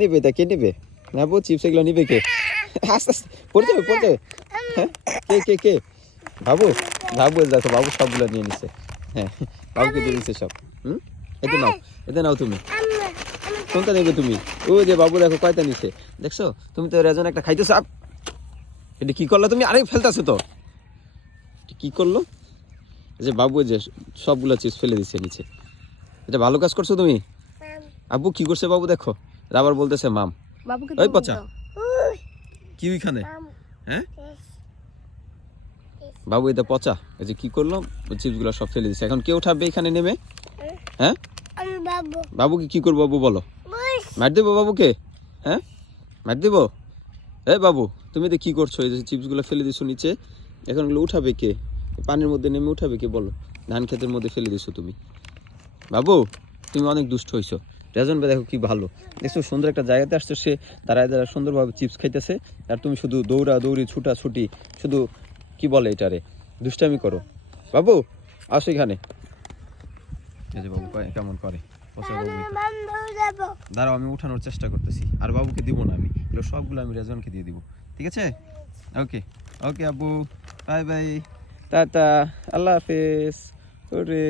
নিবে তা কে নিবে? না বউ চিপস এগুলো নিবে কে? আস্তে আস্তে পড়ে যাবে পড়ে যাবে। হ্যাঁ কে কে কে? বাবু বাবু দেখো বাবু সবগুলো নিয়ে নিছে। হ্যাঁ বাবুকে দিয়ে দিচ্ছে সব। এতে নাও এতে নাও তুমি। কোনটা নেবে তুমি? ও যে বাবু দেখো কয়টা নিছে দেখছো? তুমি তো রেজন একটা খাইতেছো। এটা কি করলো তুমি? আরে ফেলতেছো তো। কি করলো? যে বাবু যে সবগুলো চিপস ফেলে দিচ্ছে নিচে। এটা ভালো কাজ করছো তুমি। আব্বু কি করছে বাবু দেখো, আবার বলতেছে মাম। ওই পচা কি ওইখানে? হ্যাঁ বাবু এটা পচা। এই যে কি করলো, চিপস গুলো সব ফেলে দিচ্ছে। এখন কে উঠাবে এখানে নেমে? হ্যাঁ বাবুকে কি করবো বাবু বলো? মার দেবো বাবুকে? হ্যাঁ মার দেবো? বাবু তুমি তো কি করছো? এই যে চিপস গুলো ফেলে দিছো নিচে, এখন এগুলো উঠাবে কে? পানির মধ্যে নেমে উঠাবে কে বলো? ধান ক্ষেতের মধ্যে ফেলে দিছো তুমি। বাবু তুমি অনেক দুষ্ট হইছো। রেজন ভাই দেখো কি ভালো, দেখছো সুন্দর একটা জায়গাতে আসছো, সে দাঁড়ায় দাঁড়ায় সুন্দরভাবে চিপস খাইতেছে, আর তুমি শুধু দৌড়া দৌড়ি ছুটা ছুটি, শুধু কি বলে এটারে, দুষ্টামি করো। বাবু আসো এখানে। এই যে বাবু কেমন করে। দাঁড়াও আমি উঠানোর চেষ্টা করতেছি, আর বাবুকে দিব না আমি, এগুলো সবগুলো আমি রেজনকে দিয়ে দিব। ঠিক আছে? ওকে ওকে আব্বু, বাই বাই, টাটা, আল্লাহ হাফেজ। ওরে